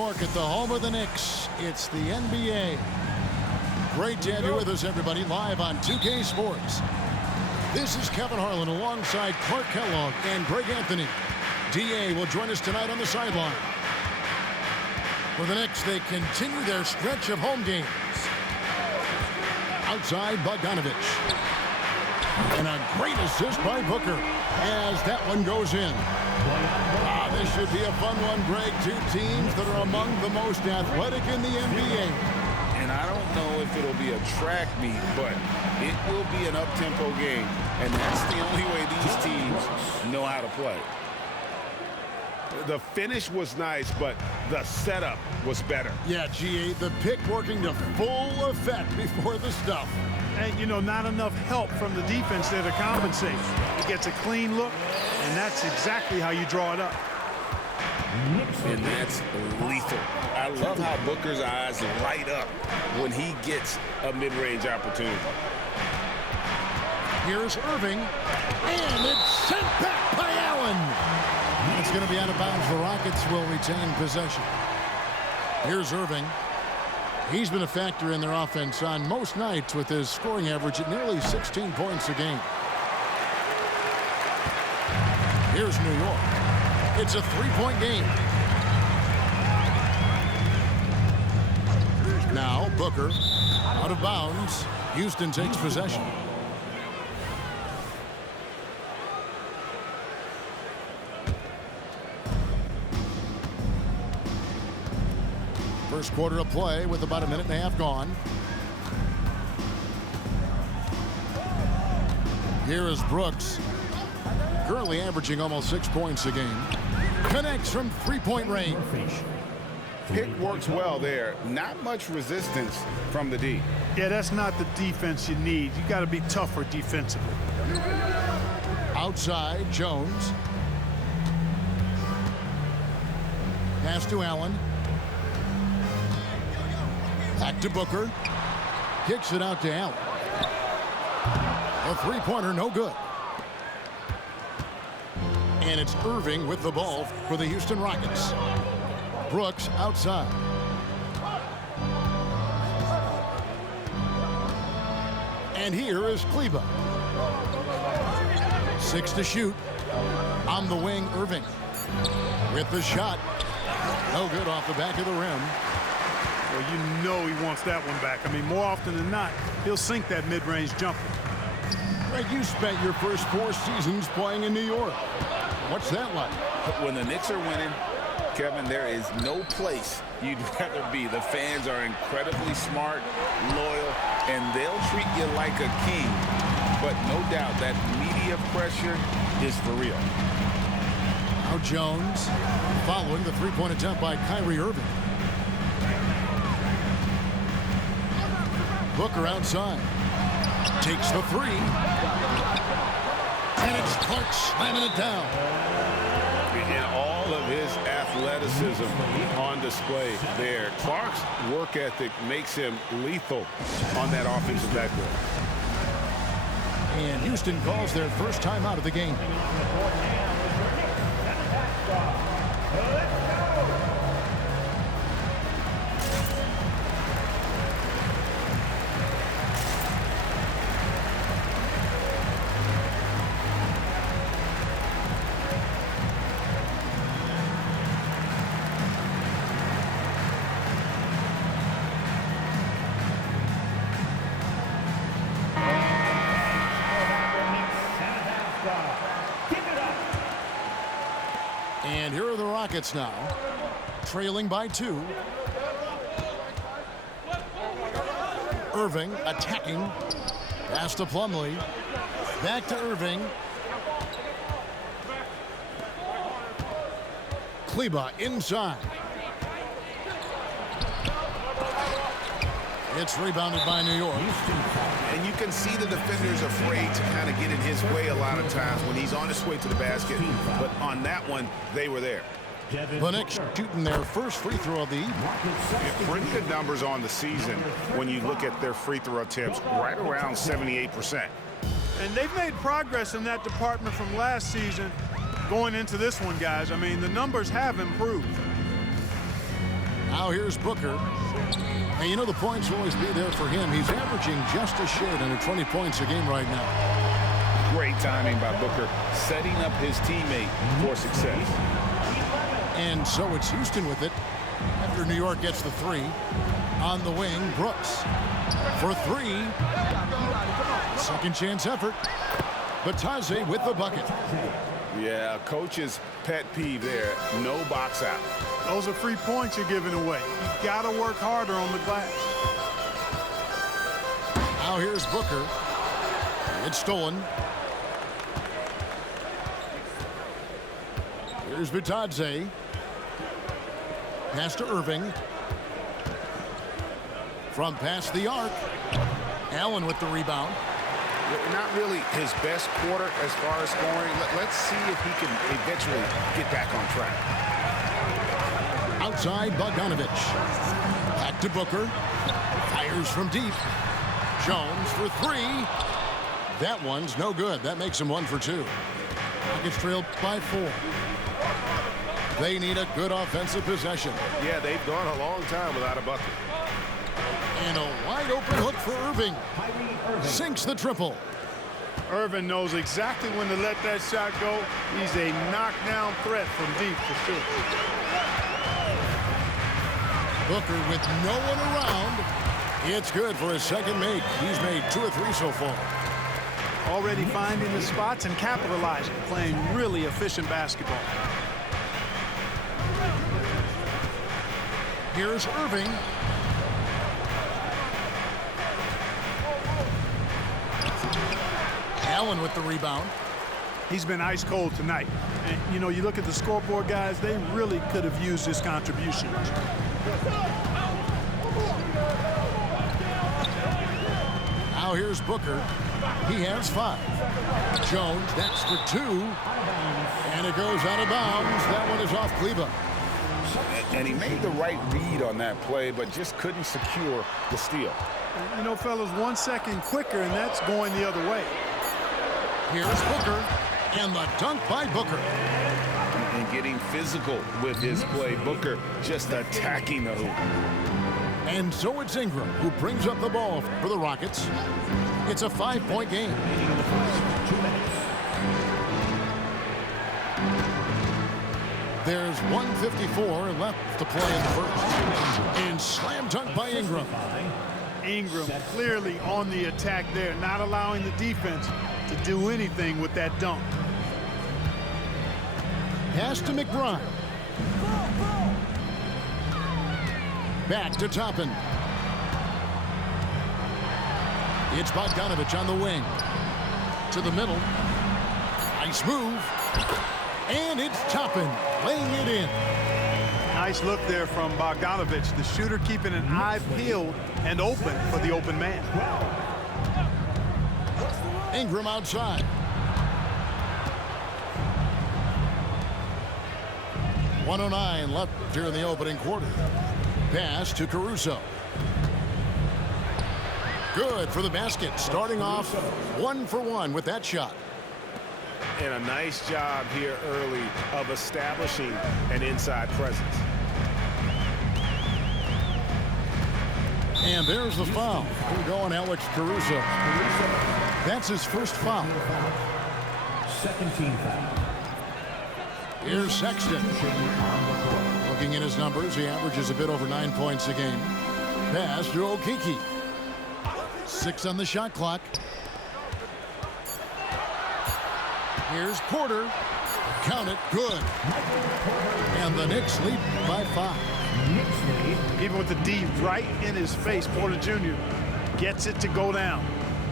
York at the home of the Knicks. It's the NBA. Great to have you with us, everybody, live on 2K Sports. This is Kevin Harlan alongside Clark Kellogg and Greg Anthony. DA will join us tonight on the sideline. For the Knicks, they continue their stretch of home games. Outside, Bogdanovich. And a great assist by Booker as that one goes in. This should be a fun one, Greg. Two teams that are among the most athletic in the NBA. And I don't know if it'll be a track meet, but it will be an up-tempo game. And that's the only way these teams know how to play. The finish was nice, but the setup was better. Yeah, GA, the pick working to full effect before the stuff. And, you know, not enough help from the defense there to compensate. He gets a clean look, and that's exactly how you draw it up. And that's lethal. I love how Booker's eyes light up when he gets a mid-range opportunity. Here's Irving, and it's sent back by Allen. It's going to be out of bounds. The Rockets will retain possession. Here's Irving. He's been a factor in their offense on most nights with his scoring average at nearly 16 points a game. Here's New York. It's a three-point game. Now Booker out of bounds. Houston takes possession. First quarter of play with about a minute and a half gone. Here is Brooks. Currently averaging almost 6 points a game. Connects from three-point range. Pick works well there. Not much resistance from the D. Yeah, that's not the defense you need. You got to be tougher defensively. Outside, Jones. Pass to Allen. Back to Booker. Kicks it out to Allen. A three-pointer, no good. And it's Irving with the ball for the Houston Rockets. Brooks outside. And here is Kleber. 6 to shoot. On the wing, Irving. With the shot. No good off the back of the rim. Well, you know he wants that one back. I mean, more often than not, he'll sink that mid-range jumper. Greg, you spent your first 4 seasons playing in New York. What's that like? When the Knicks are winning, Kevin, there is no place you'd rather be. The fans are incredibly smart, loyal, and they'll treat you like a king. But no doubt that media pressure is for real. Now Jones following the three-point attempt by Kyrie Irving. Booker outside. Takes the three. And it's Clark slamming it down. And all of his athleticism on display there. Clark's work ethic makes him lethal on that offensive backboard. And Houston calls their first timeout of the game. And here are the Rockets now, trailing by 2. Irving attacking. Pass to Plumlee. Back to Irving. Kleber inside. It's rebounded by New York. And you can see the defender's afraid to kind of get in his way a lot of times when he's on his way to the basket. But on that one, they were there. The Knicks shooting their first free throw of the evening. Pretty good numbers on the season when you look at their free throw attempts, right around 78%. And they've made progress in that department from last season going into this one, guys. I mean, the numbers have improved. Now here's Booker. And you know the points will always be there for him. He's averaging just a shade under 20 points a game right now. Great timing by Booker, setting up his teammate for success. And so it's Houston with it after New York gets the three. On the wing, Brooks for three. Second chance effort. Batadze with the bucket. Yeah, coach's pet peeve there. No box out. Those are free points you're giving away. You got to work harder on the glass. Now here's Booker. It's stolen. Here's Batadze. Pass to Irving. From past the arc. Allen with the rebound. Not really his best quarter as far as scoring. Let's see if he can eventually get back on track. Outside Bogdanovich. Back to Booker. Fires from deep. Jones for three. That one's no good. That makes him 1 for 2. Rockets trailed by 4. They need a good offensive possession. Yeah, they've gone a long time without a bucket. And a wide open hook for Irving. Sinks the triple. Irving knows exactly when to let that shot go. He's a knockdown threat from deep for sure. Booker with no one around. It's good for his second make. He's made 2 or 3 so far. Already finding the spots and capitalizing, playing really efficient basketball. Here's Irving. Allen with the rebound. He's been ice cold tonight. And, you know, you look at the scoreboard, guys, they really could have used his contributions. Now here's Booker. He has 5. Jones, that's for 2. And it goes out of bounds. That one is off Kleba. And he made the right read on that play, but just couldn't secure the steal. You know, fellas, 1 second quicker, and that's going the other way. Here's Booker, and the dunk by Booker. And getting physical with his play. Booker just attacking the hoop. And so it's Ingram who brings up the ball for the Rockets. It's a 5-point game. There's 1:54 left to play in the first. And slam dunk by Ingram. Ingram clearly on the attack there, not allowing the defense to do anything with that dunk. Pass to McBride. Back to Toppin. It's Bogdanovich on the wing. To the middle. Nice move. And it's Toppin laying it in. Nice look there from Bogdanovich, the shooter keeping an eye peeled and open for the open man. Ingram outside. .109 left here in the opening quarter. Pass to Caruso. Good for the basket. Starting off 1 for 1 with that shot. And a nice job here early of establishing an inside presence. And there's the foul. We're going Alex Caruso. That's his first foul. Second team foul. Here's Sexton. Looking at his numbers, he averages a bit over 9 points a game. Pass to Okeke. 6 on the shot clock. Here's Porter. Count it. Good. And the Knicks lead by 5. Even with the D right in his face, Porter Jr. gets it to go down.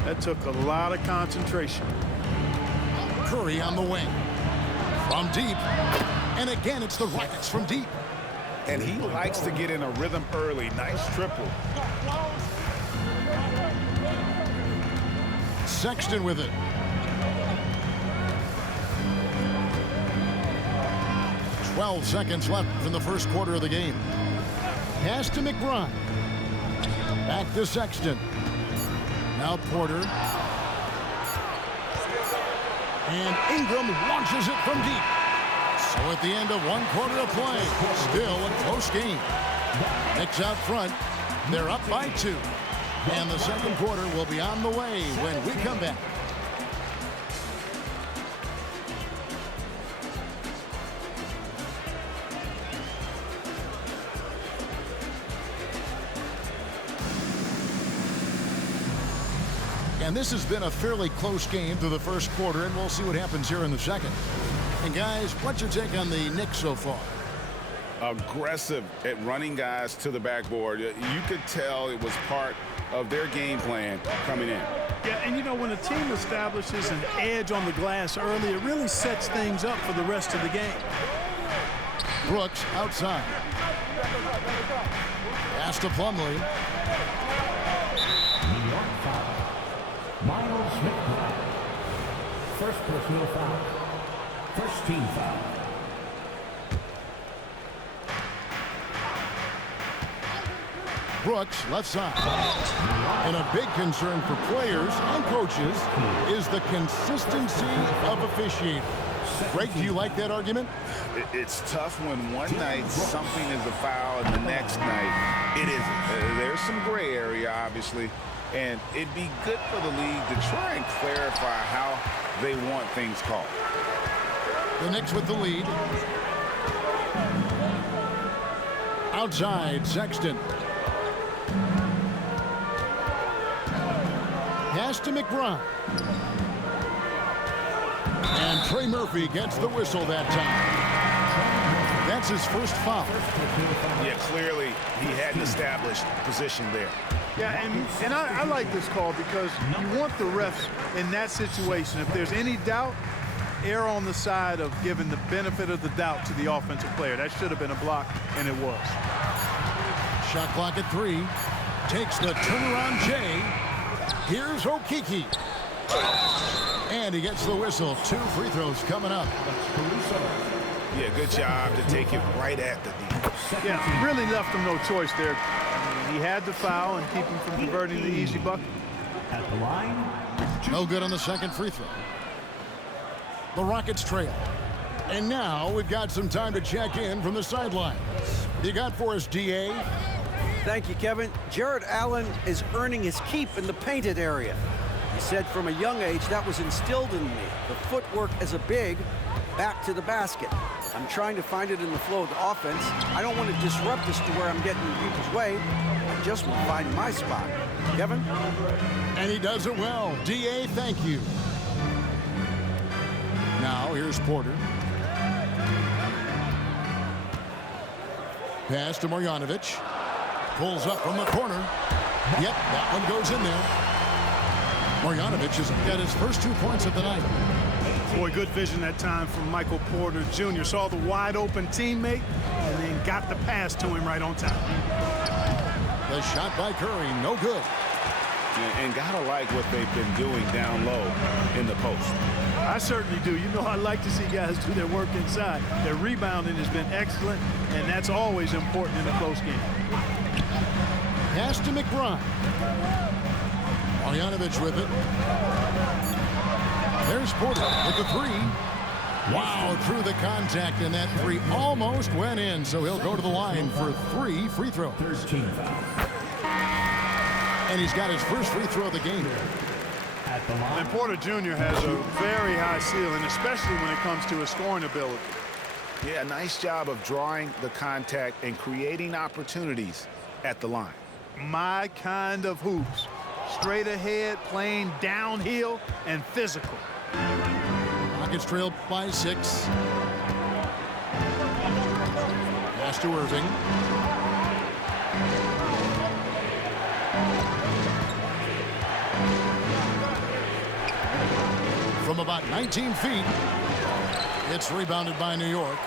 That took a lot of concentration. Curry on the wing. From deep. And again, it's the Rockets from deep. And he likes to get in a rhythm early. Nice triple. Sexton with it. Twelve seconds left in the first quarter of the game. Pass to McBride. Back to Sexton. Now Porter. And Ingram launches it from deep. So at the end of 1 quarter of play, still a close game. Knicks out front. They're up by 2. And the second quarter will be on the way when we come back. And this has been a fairly close game through the first quarter, and we'll see what happens here in the second. And guys, what's your take on the Knicks so far? Aggressive at running guys to the backboard. You could tell it was part of their game plan coming in. Yeah, and you know, when a team establishes an edge on the glass early, it really sets things up for the rest of the game. Brooks outside. Pass to Plumlee. New York foul. Miles Smith. First personal foul. First team foul. Brooks, left side. And a big concern for players and coaches is the consistency of officiating. Greg, do you like that argument? It's tough when one night something is a foul and the next night it isn't. There's some gray area, obviously, and it'd be good for the league to try and clarify how they want things called. The Knicks with the lead. Outside, Sexton. Pass to McBride. And Trey Murphy gets the whistle that time. That's his first foul. Yeah, clearly he hadn't established position there. Yeah, and I like this call because you want the refs in that situation. If there's any doubt, err on the side of giving the benefit of the doubt to the offensive player. That should have been a block, and it was. Shot clock at 3. Takes the turnaround Jay. Here's Okeke. And he gets the whistle. 2 free throws coming up. Yeah, good job to take it right at the D. Yeah, really left him no choice there. He had to foul and keep him from converting the easy bucket. At the line. No good on the second free throw. The Rockets trail. And now we've got some time to check in from the sidelines. You got for us, DA? Thank you, Kevin. Jared Allen is earning his keep in the painted area. He said from a young age that was instilled in me. The footwork as a big, back to the basket. I'm trying to find it in the flow of the offense. I don't want to disrupt this to where I'm getting in people's way. I just want to find my spot. Kevin? And he does it well. DA, thank you. Now here's Porter. Pass to Marjanovic. Pulls up from the corner. Yep, that one goes in there. Marjanovic has got his first 2 points of the night. Boy, good vision that time from Michael Porter Jr. Saw the wide open teammate and then got the pass to him right on time. The shot by Curry, no good. And gotta like what they've been doing down low in the post. I certainly do. You know, I like to see guys do their work inside. Their rebounding has been excellent, and that's always important in a close game. Pass to McBride. Marjanovic with it. There's Porter with the 3. Wow, through the contact, and that 3 almost went in, so he'll go to the line for 3 free throws. 13 foul. And he's got his first free throw of the game. At the line. And Porter Jr. has a very high ceiling, especially when it comes to his scoring ability. Yeah, nice job of drawing the contact and creating opportunities at the line. My kind of hoops. Straight ahead, playing downhill, and physical. Rockets trail by 6. Pass to Irving. From about 19 feet, it's rebounded by New York.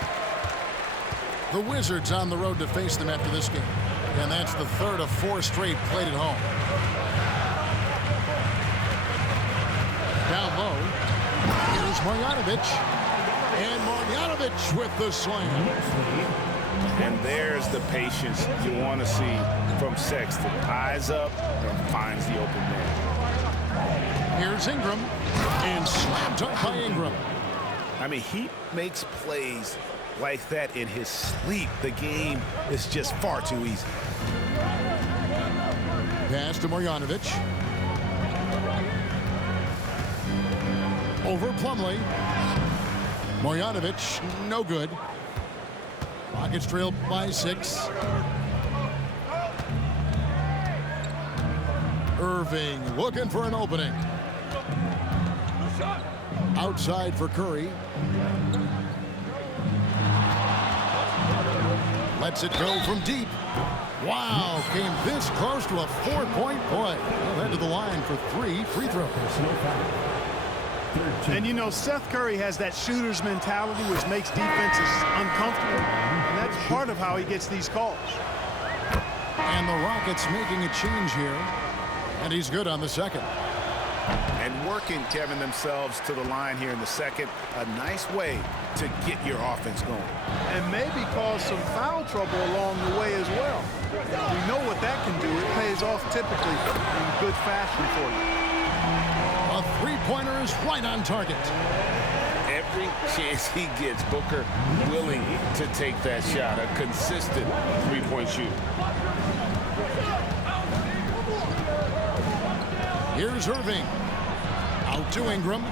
The Wizards on the road to face them after this game. And that's the 3rd of 4 straight played at home. Down low, here's Marjanovic. And Marjanovic with the slam. And there's the patience you want to see from Sexton. Eyes up and finds the open man. Here's Ingram. And slammed up by Ingram. I mean, he makes plays like that in his sleep. The game is just far too easy. Pass to Marjanovic. Over Plumlee. Marjanovic, no good. Rockets trail by 6. Irving looking for an opening. Outside for Curry. Lets it go from deep. Wow, came this close to a 4-point play. He'll head to the line for 3 free throws. And you know, Seth Curry has that shooter's mentality, which makes defenses uncomfortable. And that's part of how he gets these calls. And the Rockets making a change here. And he's good on the second. And working, Kevin, themselves to the line here in the second. A nice way to get your offense going. And maybe cause some foul trouble along the way as well. We know what that can do. It pays off typically in good fashion for you. A three-pointer is right on target. Every chance he gets, Booker willing to take that shot. A consistent three-point shooter. Here's Irving. Out to Ingram.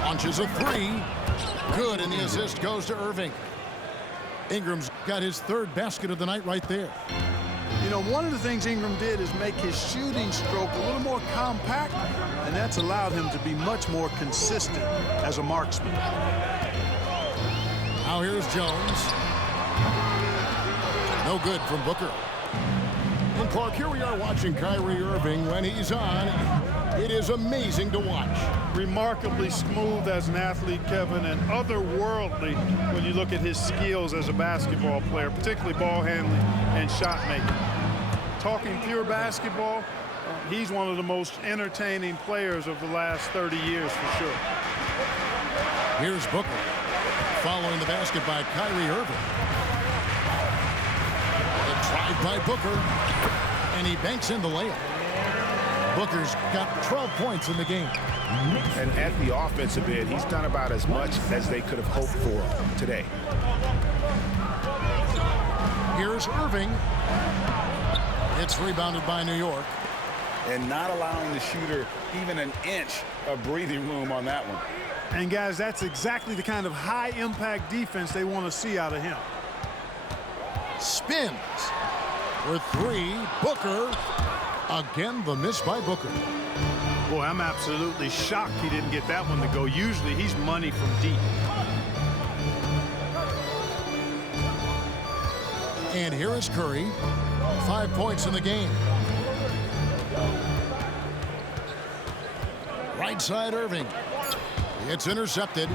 Launches a 3. Good, and the assist goes to Irving. Ingram's got his 3rd basket of the night right there. You know, one of the things Ingram did is make his shooting stroke a little more compact, and that's allowed him to be much more consistent as a marksman. Now here's Jones. No good from Booker. And Clark, here we are watching Kyrie Irving. When he's on, it is amazing to watch. Remarkably smooth as an athlete, Kevin, and otherworldly when you look at his skills as a basketball player, particularly ball handling and shot making. Talking pure basketball, he's one of the most entertaining players of the last 30 years for sure. Here's Booker. Following the basket by Kyrie Irving. The drive by Booker. And he banks in the layup. Booker's got 12 points in the game. And at the offensive end, he's done about as much as they could have hoped for today. Here's Irving. It's rebounded by New York. And not allowing the shooter even an inch of breathing room on that one. And guys, that's exactly the kind of high-impact defense they want to see out of him. Spins for 3. Booker. Again, the miss by Booker. Boy, I'm absolutely shocked he didn't get that one to go. Usually, he's money from deep. And here is Curry. 5 points in the game. Right side, Irving. It's intercepted.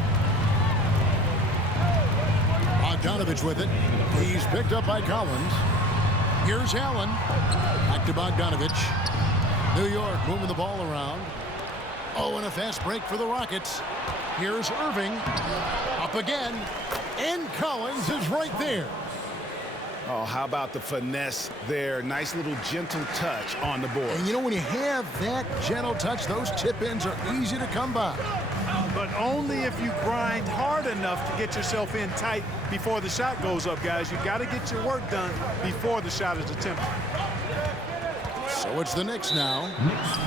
Bogdanovich with it. He's picked up by Collins. Here's Allen. Back to Bogdanovich. New York moving the ball around. Oh, and a fast break for the Rockets. Here's Irving. Up again. And Collins is right there. Oh, how about the finesse there? Nice little gentle touch on the board. And you know, when you have that gentle touch, those tip-ins are easy to come by. But only if you grind hard enough to get yourself in tight before the shot goes up, guys. You've got to get your work done before the shot is attempted. So it's the Knicks now.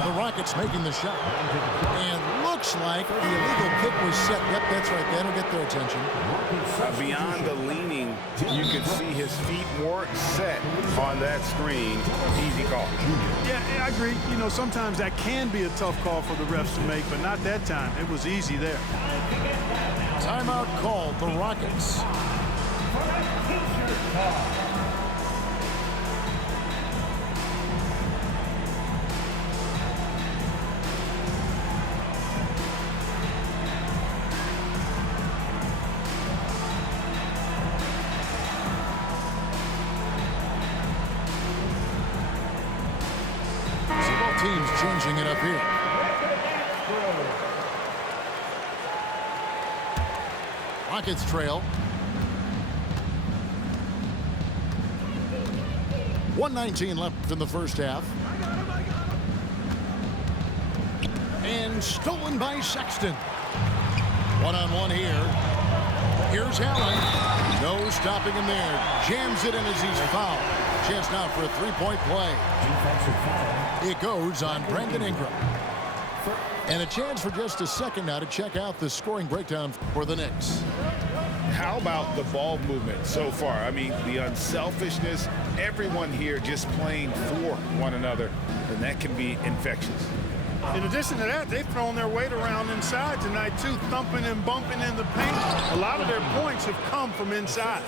The Rockets making the shot. And looks like the illegal kick was set. Yep, that's right. That'll get their attention. Beyond the leaning, you could see his feet weren't set on that screen. Easy call. Yeah, I agree. You know, sometimes that can be a tough call for the refs to make, but not that time. It was easy there. Timeout called, the Rockets. Teams changing it up here. Rockets trail. 1:19 left in the first half. And stolen by Sexton. One-on-one here. Here's Allen. No stopping him there. Jams it in as he's fouled. Chance now for a three-point play. It goes on Brandon Ingram. And a chance for just a second now to check out the scoring breakdown for the Knicks. How about the ball movement so far? I mean, the unselfishness, everyone here just playing for one another, and that can be infectious. In addition to that, they've thrown their weight around inside tonight, too, thumping and bumping in the paint. A lot of their points have come from inside.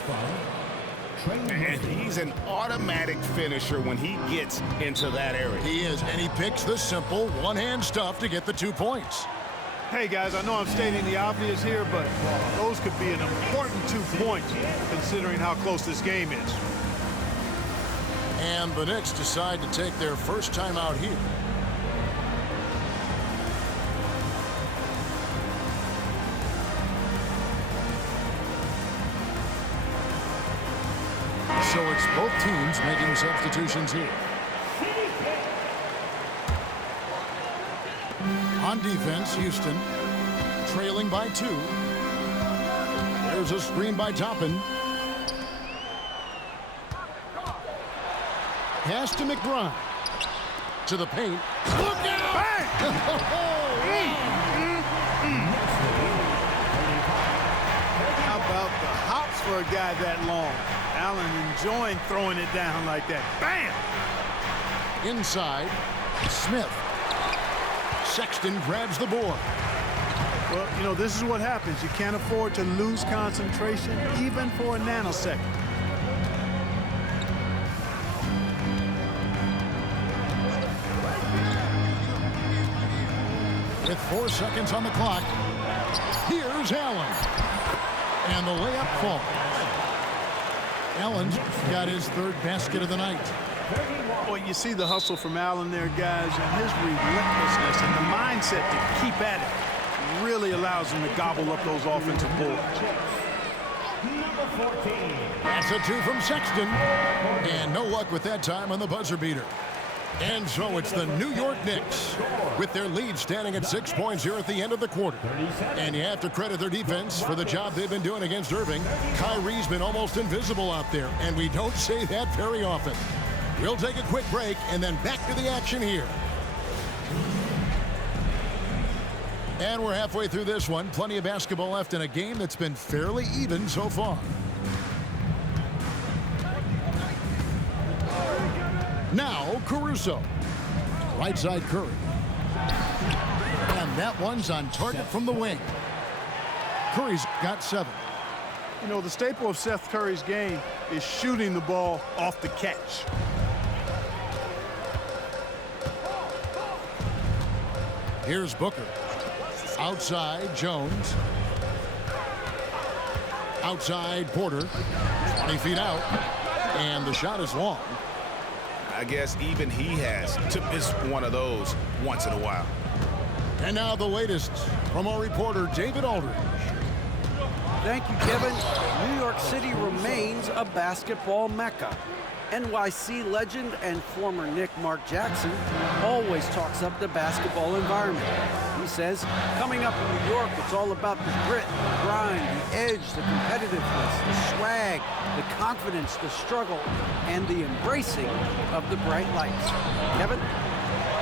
And he's an automatic finisher when he gets into that area. He is, and he picks the simple one-hand stuff to get the 2 points. Hey, guys, I know I'm stating the obvious here, but those could be an important 2 points considering how close this game is. And the Knicks decide to take their first time out here. So it's both teams making substitutions here. On defense, Houston trailing by 2. There's a screen by Toppin. Pass to McBride. To the paint. Look out! Bang! How about the hops for a guy that long? Allen enjoying throwing it down like that. Bam! Inside, Smith. Sexton grabs the board. Well, you know, this is what happens. You can't afford to lose concentration, even for a nanosecond. With 4 seconds on the clock, here's Allen. And the layup falls. Allen's got his 3rd basket of the night. Well, you see the hustle from Allen there, guys, and his relentlessness and the mindset to keep at it really allows him to gobble up those offensive boards. That's a 2 from Sexton. And no luck with that time on the buzzer beater. And so it's the New York Knicks with their lead standing at 6 points here at the end of the quarter. And you have to credit their defense for the job they've been doing against Irving. Kyrie's been almost invisible out there, and we don't say that very often. We'll take a quick break and then back to the action here. And we're halfway through this one. Plenty of basketball left in a game that's been fairly even so far. Now, Caruso. Right side Curry. And that one's on target from the wing. Curry's got 7. You know, the staple of Seth Curry's game is shooting the ball off the catch. Here's Booker. Outside, Jones. Outside, Porter. 20 feet out. And the shot is long. I guess even he has to miss one of those once in a while. And now the latest from our reporter, David Aldridge. Thank you, Kevin. New York City remains a basketball mecca. NYC legend and former Knick Mark Jackson always talks up the basketball environment. He says, coming up in New York, it's all about the grit, the grind, the edge, the competitiveness, the swag, the confidence, the struggle, and the embracing of the bright lights. Kevin?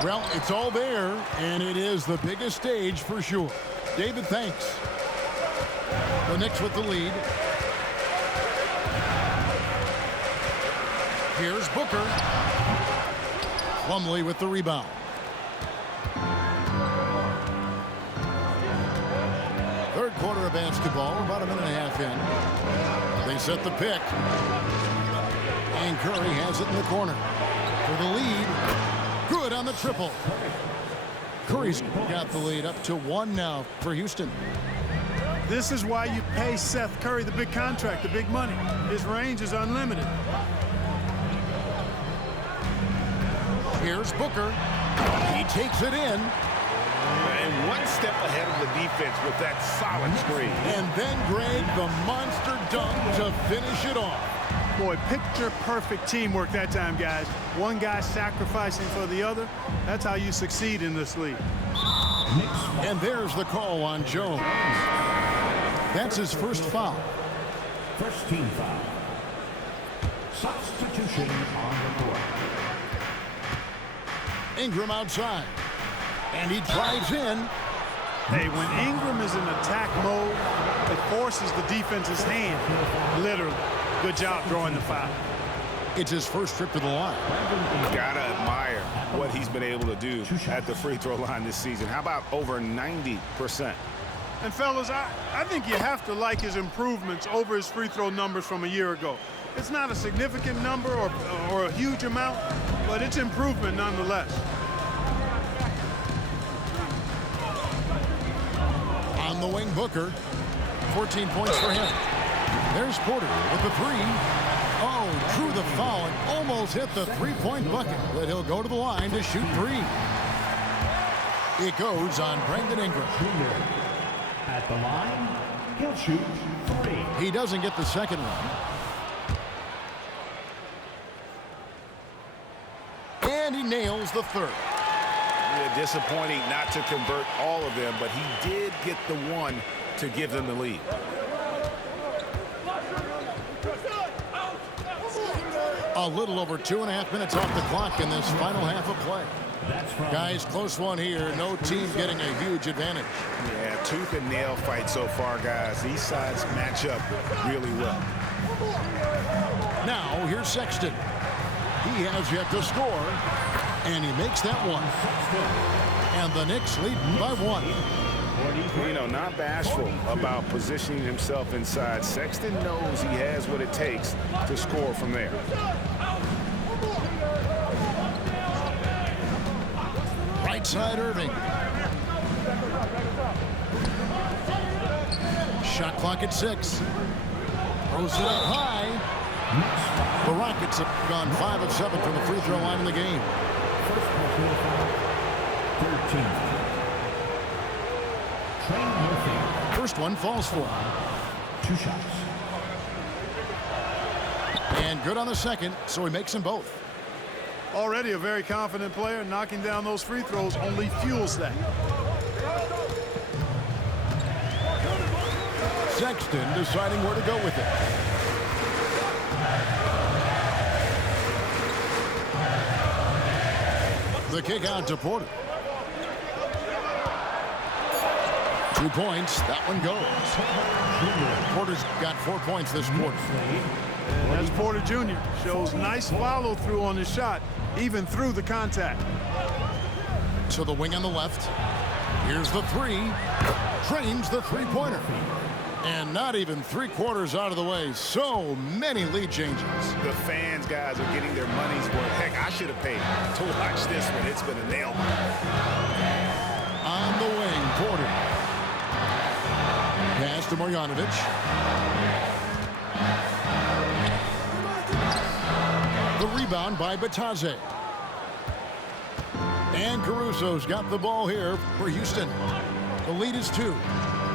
Well, it's all there, and it is the biggest stage for sure. David, thanks. The Knicks with the lead. Here's Booker. Plumlee with the rebound. Third quarter of basketball, about a minute and a half in. They set the pick. And Curry has it in the corner. For the lead. Good on the triple. Curry's got the lead up to 1 now for Houston. This is why you pay Seth Curry the big contract, the big money. His range is unlimited. Here's Booker. He takes it in. And one step ahead of the defense with that solid screen. And then Greg, the monster dunk to finish it off. Boy, picture-perfect teamwork that time, guys. One guy sacrificing for the other. That's how you succeed in this league. And there's the call on Jones. That's his first foul. First team foul. Substitution on the court. Ingram outside. And he drives in. Hey, when Ingram is in attack mode, it forces the defense's hand, literally. Good job drawing the foul. It's his first trip to the line. Gotta admire what he's been able to do at the free throw line this season. How about over 90%? And fellas, I think you have to like his improvements over his free throw numbers from a year ago. It's not a significant number or a huge amount, but it's improvement nonetheless. On the wing, Booker. 14 points for him. There's Porter with the three. Oh, drew the foul and almost hit the three-point bucket, but he'll go to the line to shoot three. It goes on Brandon Ingram. At the line, he'll shoot three. He doesn't get the second one. And he nails the third. Yeah, disappointing not to convert all of them, but he did get the one to give them the lead. A little over 2.5 minutes off the clock in this final half of play. Guys, close one here. No team getting a huge advantage. Yeah, tooth and nail fight so far, guys. These sides match up really well. Now, here's Sexton. He has yet to score, and he makes that one. And the Knicks lead by one. You know, not bashful about positioning himself inside. Sexton knows he has what it takes to score from there. Right side, Irving. Shot clock at 6. Throws it up high. The Rockets have gone 5 of 7 from the free throw line in the game. 13. First one falls for him. 2 shots. And good on the second, so he makes them both. Already a very confident player. Knocking down those free throws only fuels that. Sexton deciding where to go with it. The kick out to Porter. 2 points. That one goes. Porter's got 4 points this quarter. And that's Porter Jr. Shows nice follow through on his shot, even through the contact. To the wing on the left. Here's the three. Trains the three-pointer. And not even 3/4 out of the way. So many lead changes. The fans, guys, are getting their money's worth. Heck, I should have paid to watch this one. It's been a nail. On the wing, Porter. Pass to Marjanovic. The rebound by Bataze. And Caruso's got the ball here for Houston. The lead is 2.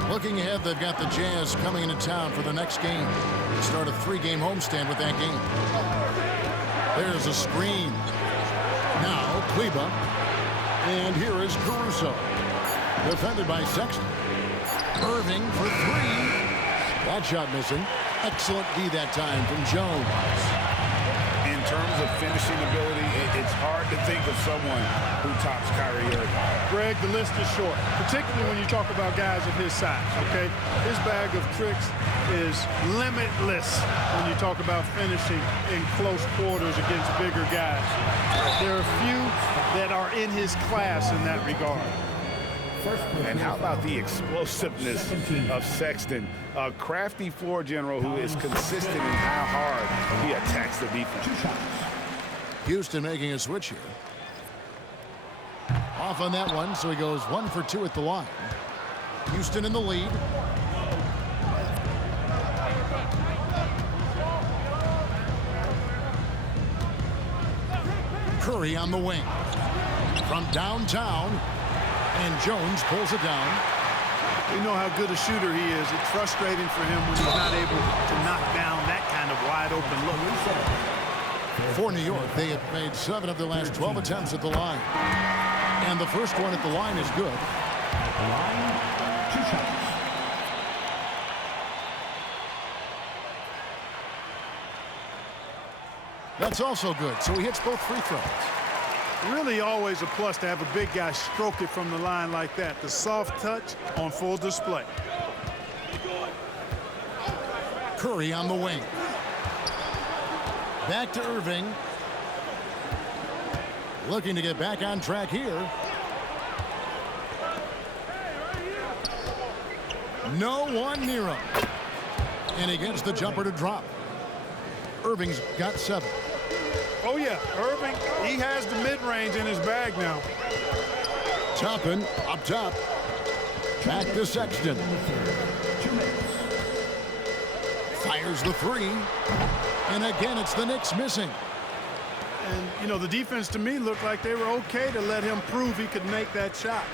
Looking ahead, they've got the Jazz coming into town for the next game. They start a 3-game homestand with that game. There's a screen. Now, Kleba. And here is Caruso. Defended by Sexton. Irving for 3. That shot missing. Excellent D that time from Jones. In terms of finishing ability, it's hard to think of someone who tops Kyrie Irving. Greg, the list is short, particularly when you talk about guys of his size, okay? His bag of tricks is limitless when you talk about finishing in close quarters against bigger guys. There are few that are in his class in that regard. And how about the explosiveness of Sexton, a crafty floor general who is consistent in how hard he attacks the defense. Houston making a switch here. Off on that one, so he goes 1 for 2 at the line. Houston in the lead. Curry on the wing. From downtown. And Jones pulls it down. We know how good a shooter he is. It's frustrating for him when he's not able to knock down that kind of wide open look. For New York, they have made 7 of their last 12 attempts at the line. And the first one at the line is good. At the line, 2 shots. That's also good, so he hits both free throws. Really always a plus to have a big guy stroke it from the line like that. The soft touch on full display. Curry on the wing. Back to Irving. Looking to get back on track here. No one near him. And he gets the jumper to drop. Irving's got 7. Oh, yeah. Irving, he has the mid-range in his bag now. Toppin up top. Back to Sexton. Fires the 3. And again, it's the Knicks missing. And, you know, the defense to me looked like they were okay to let him prove he could make that shot.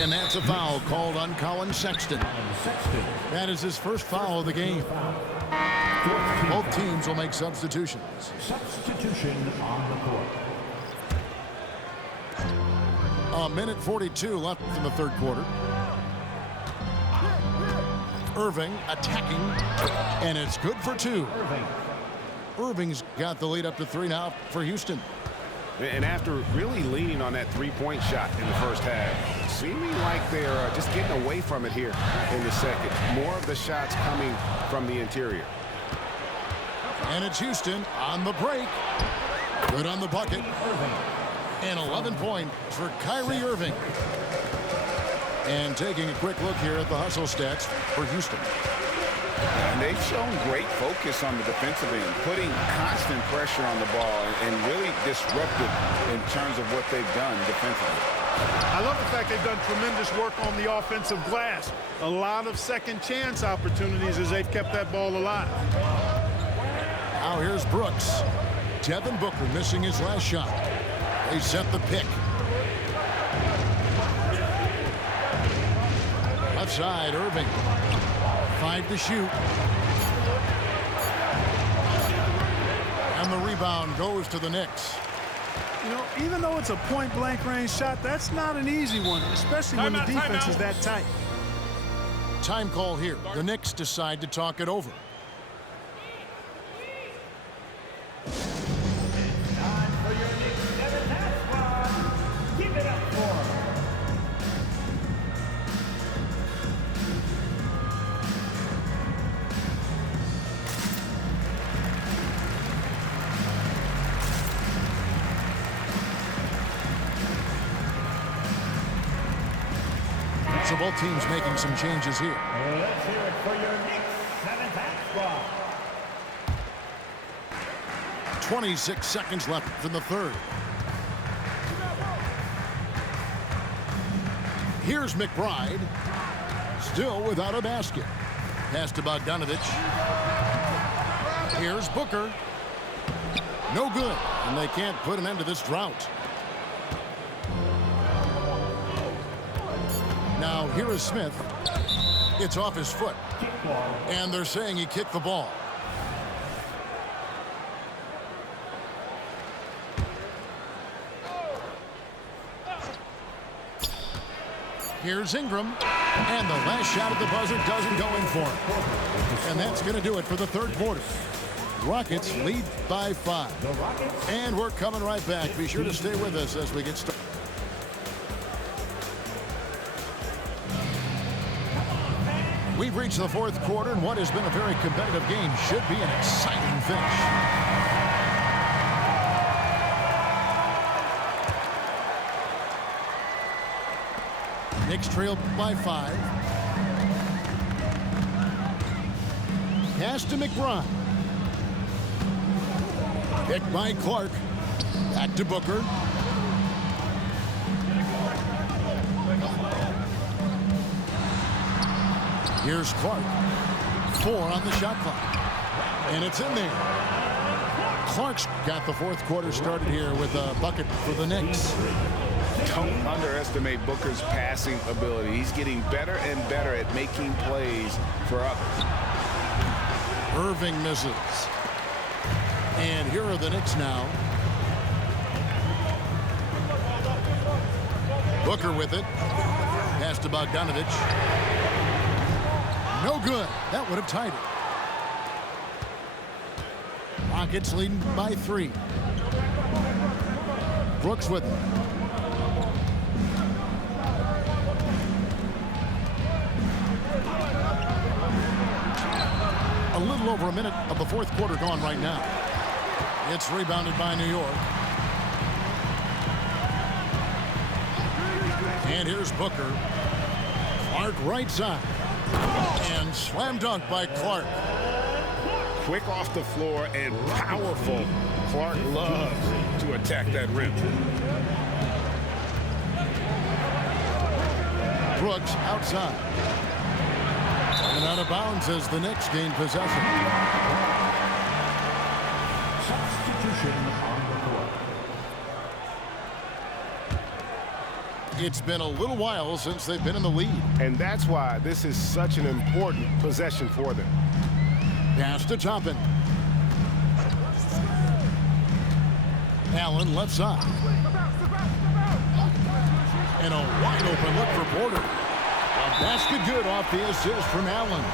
And that's a foul called on Colin Sexton. That is his first foul of the game. Both teams will make substitutions. Substitution on the court. A minute 42 left in the third quarter. Irving attacking, and it's good for 2. Irving's got the lead up to 3 now for Houston. And after really leaning on that three-point shot in the first half, seeming like they're just getting away from it here in the second. More of the shots coming from the interior. And it's Houston on the break. Good on the bucket. And 11 points for Kyrie Irving. And taking a quick look here at the hustle stats for Houston. And they've shown great focus on the defensive end, putting constant pressure on the ball and really disruptive in terms of what they've done defensively. I love the fact they've done tremendous work on the offensive glass. A lot of second chance opportunities as they've kept that ball alive. Now here's Brooks. Devin Booker missing his last shot. They set the pick. Left side, Irving. 5 to shoot. And the rebound goes to the Knicks. You know, even though it's a point-blank range shot, that's not an easy one, especially when the defense is that tight. Time call here. The Knicks decide to talk it over. Give it up for So both teams making some changes here. Let's hear it for your Knicks 7th half squad. 26 seconds left in the third. Here's McBride. Still without a basket. Pass to Bogdanovich. Here's Booker. No good. And they can't put an end to this drought. Now here is Smith. It's off his foot. And they're saying he kicked the ball. Here's Ingram. And the last shot at the buzzer doesn't go in for him. And that's going to do it for the third quarter. Rockets lead by 5. And we're coming right back. Be sure to stay with us as we get started. We've reached the fourth quarter, and what has been a very competitive game should be an exciting finish. Knicks trail by 5. Pass to McBride. Picked by Clark. Back to Booker. Here's Clark. 4 on the shot clock. And it's in there. Clark's got the fourth quarter started here with a bucket for the Knicks. Don't underestimate Booker's passing ability. He's getting better and better at making plays for others. Irving misses. And here are the Knicks now. Booker with it. Pass to Bogdanovich. No good. That would have tied it. Rockets leading by 3. Brooks with it. A little over a minute of the fourth quarter gone right now. It's rebounded by New York. And here's Booker. Clark right side. And slam dunk by Clark. Quick off the floor and powerful. Clark loves to attack that rim. Brooks outside. And out of bounds as the Knicks gain possession. Substitution on the court. It's been a little while since they've been in the lead. And that's why this is such an important possession for them. Pass to Toppin. Allen left side. And a wide open look for Porter. A basket good off the assist from Allen.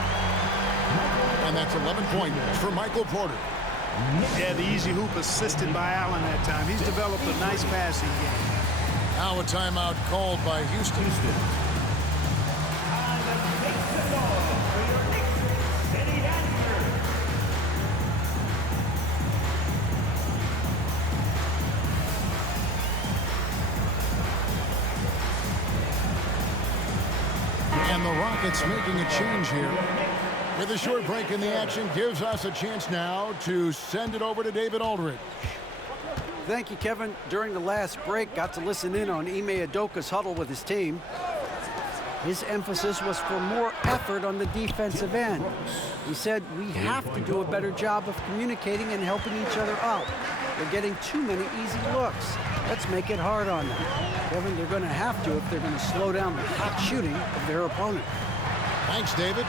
And that's 11 points for Michael Porter. Yeah, the easy hoop assisted by Allen that time. He's developed a nice passing game. Now a timeout called by Houston. And the Rockets making a change here. With a short break in the action, gives us a chance now to send it over to David Aldridge. Thank you, Kevin. During the last break, got to listen in on Ime Udoka's huddle with his team. His emphasis was for more effort on the defensive end. He said, we have to do a better job of communicating and helping each other out. They're getting too many easy looks. Let's make it hard on them. Kevin, they're going to have to if they're going to slow down the hot shooting of their opponent. Thanks, David.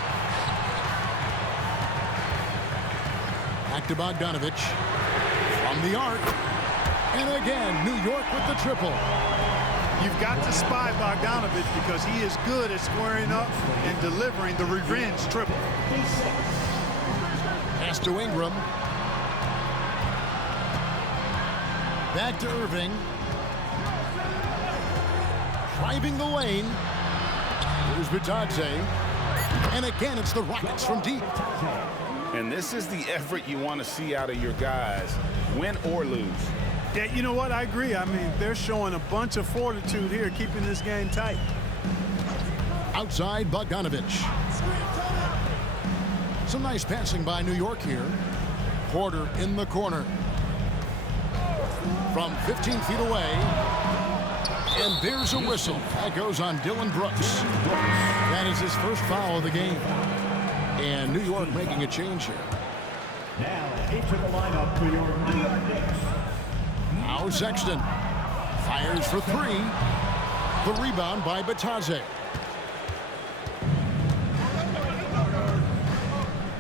Back to Bogdanovich. From the arc. And again, New York with the triple. You've got to spy Bogdanovich because he is good at squaring up and delivering the revenge triple. Pass to Ingram. Back to Irving. Driving the lane. Here's Bitadze. And again, it's the Rockets from deep. And this is the effort you want to see out of your guys, win or lose. Yeah, you know what? I agree. I mean, they're showing a bunch of fortitude here, keeping this game tight. Outside, Bogdanovich. Some nice passing by New York here. Porter in the corner. From 15 feet away. And there's a whistle. That goes on Dillon Brooks. That is his first foul of the game. And New York making a change here. Now into the lineup for your New York Knicks. Now Sexton fires for 3. The rebound by Bitadze.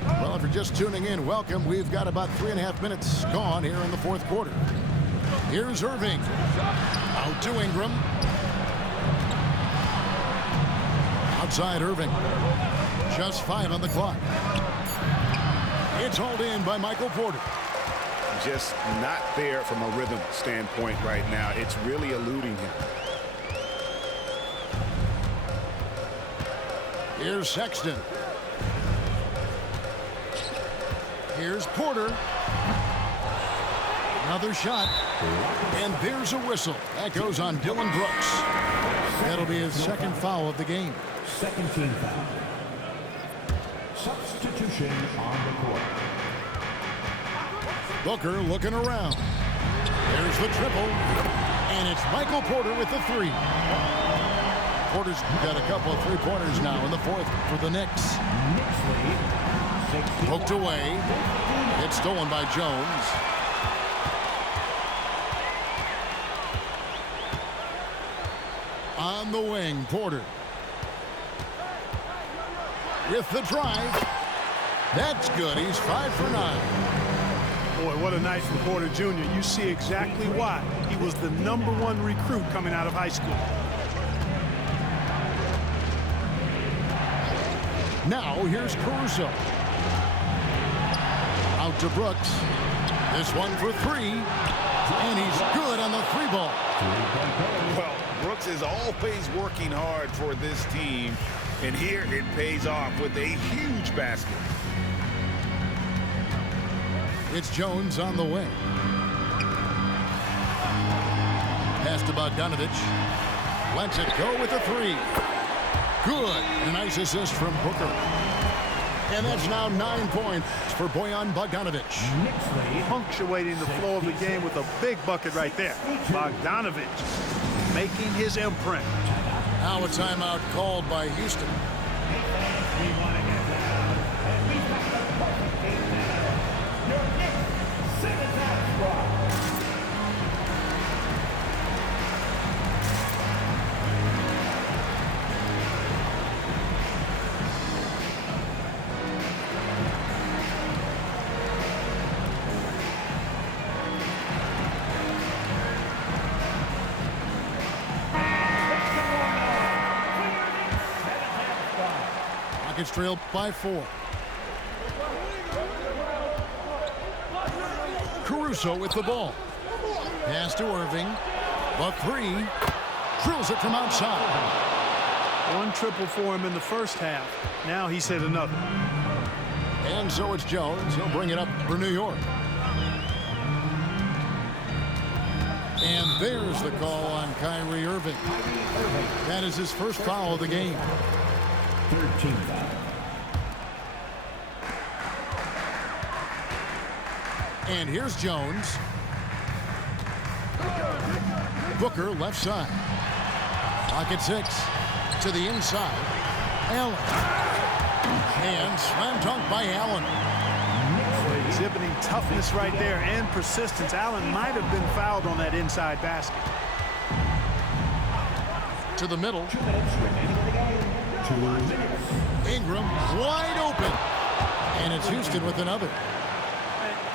Well, if you're just tuning in, welcome. We've got about 3.5 minutes gone here in the fourth quarter. Here's Irving. Out to Ingram. Outside Irving. Just 5 on the clock. It's hauled in by Michael Porter. Just not there from a rhythm standpoint right now. It's really eluding him. Here's Sexton. Here's Porter. Another shot. And there's a whistle. That goes on Dillon Brooks. That'll be his second foul of the game. Second team foul. Substitution on the court. Booker looking around. There's the triple. And it's Michael Porter with the 3. Porter's got a couple of 3-pointers now in the fourth for the Knicks. Knicks lead. Poked away. It's stolen by Jones. On the wing, Porter. With the drive. That's good. He's 5 for 9. Boy, what a night for Porter Jr. You see exactly why. He was the #1 recruit coming out of high school. Now here's Caruso. Out to Brooks. This one for three. And he's good on the three ball. Well, Brooks is always working hard for this team. And here it pays off with a huge basket. It's Jones on the way. Pass to Bogdanovich. Lets it go with a three. Good. A nice assist from Booker. And that's now 9 points for Bojan Bogdanovich. Punctuating the flow of the game with a big bucket right there. Bogdanovich making his imprint. Now a timeout called by Houston. Rockets trailed by 4. Caruso with the ball. Pass to Irving. The three. Drills it from outside. One triple for him in the first half. Now he's hit another. And so it's Jones. He'll bring it up for New York. And there's the call on Kyrie Irving. That is his first foul of the game. 13 foul. And here's Jones. Booker left side. Clock at 6. To the inside. Allen. And slam dunk by Allen. Exhibiting toughness right there and persistence. Allen might have been fouled on that inside basket. To the middle. 2 minutes remaining in the game. 2 minutes. Ingram wide open. And it's Houston with another.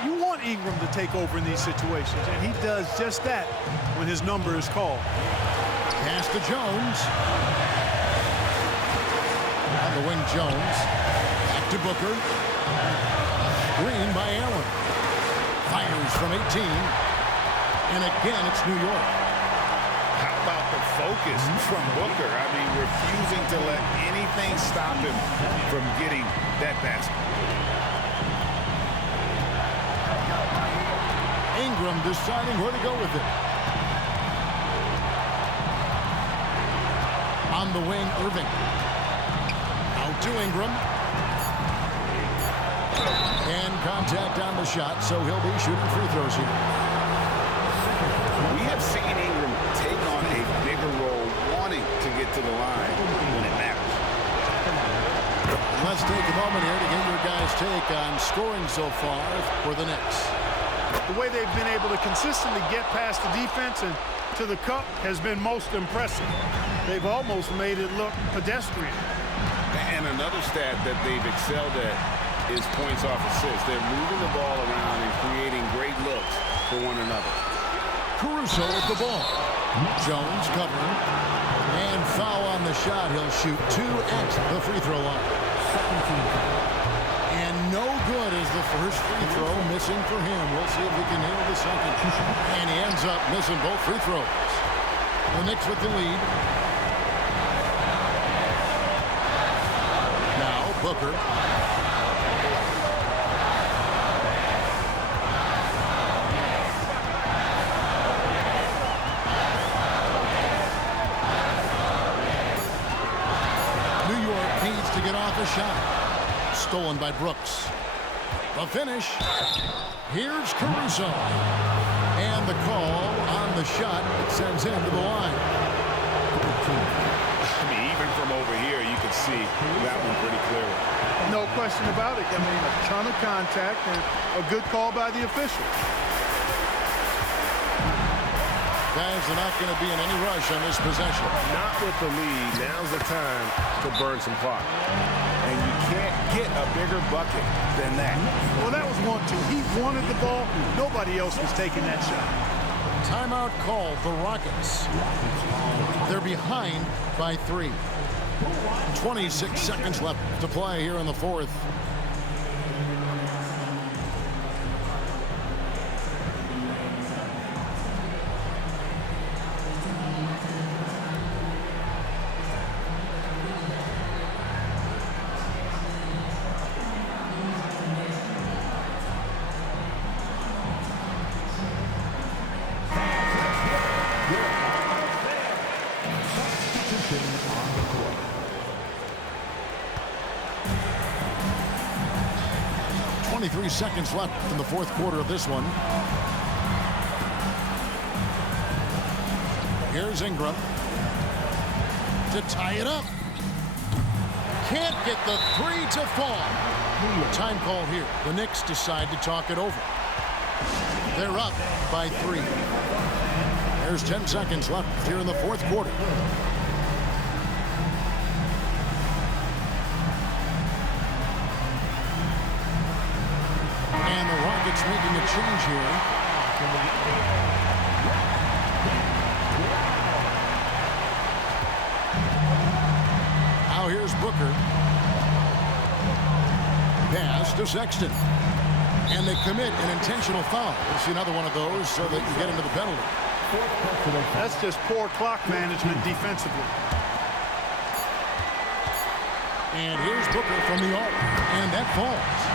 You want Ingram to take over in these situations, and he does just that when his number is called. Pass to Jones. On the wing, Jones. Back to Booker. Green by Allen. Fires from 18. And again, it's New York. How about the focus from Booker? I mean, refusing to let anything stop him from getting that basket. Ingram deciding where to go with it. On the wing, Irving. Out to Ingram. And contact on the shot, so he'll be shooting free throws here. We have seen Ingram take on a bigger role, wanting to get to the line when it matters. Let's take a moment here to get your guys' take on scoring so far for the Knicks. The way they've been able to consistently get past the defense and to the cup has been most impressive. They've almost made it look pedestrian. And another stat that they've excelled at is points off assists. They're moving the ball around and creating great looks for one another. Caruso with the ball. Jones covering. And foul on the shot. He'll shoot 2 at the free throw line. And no good is the first free throw missing for him. We'll see if he can nail the second. And he ends up missing both free throws. The Knicks with the lead. Now Booker. New York needs to get off a shot. Stolen by Brooks. The finish. Here's Caruso. And the call on the shot that sends him to the line. I mean, even from over here, you can see that one pretty clearly. No question about it. I mean, a ton of contact and a good call by the official. Guys are not going to be in any rush on this possession. Not with the lead. Now's the time to burn some clock. And you can't get a bigger bucket than that. Well, that was 1-2. He wanted the ball. Nobody else was taking that shot. Timeout called the Rockets. They're behind by 3. 26 seconds left to play here in the fourth. 23 seconds left in the fourth quarter of this one. Here's Ingram to tie it up. Can't get the three to fall. Time call here. The Knicks decide to talk it over. They're up by 3. There's 10 seconds left here in the fourth quarter. And the Rockets making a change here. Now here's Booker. Pass to Sexton. And they commit an intentional foul. We'll see another one of those so they can get into the penalty. That's just poor clock management defensively. And here's Booker from the arc. And that falls.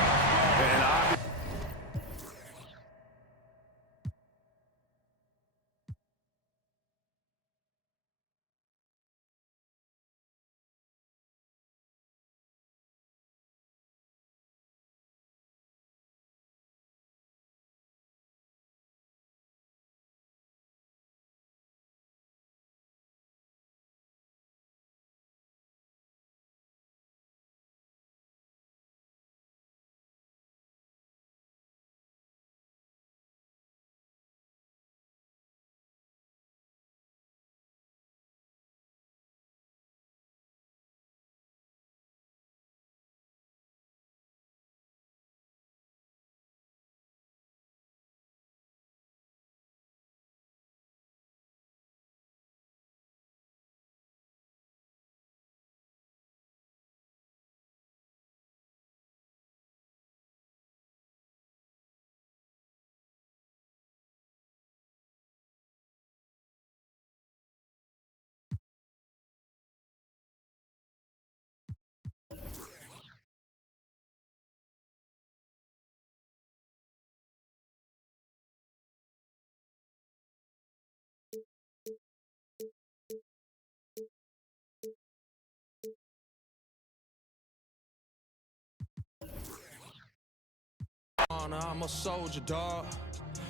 I'm a soldier, dog.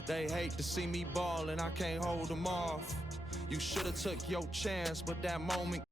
They hate to see me ballin', I can't hold them off. You should've took your chance, but that moment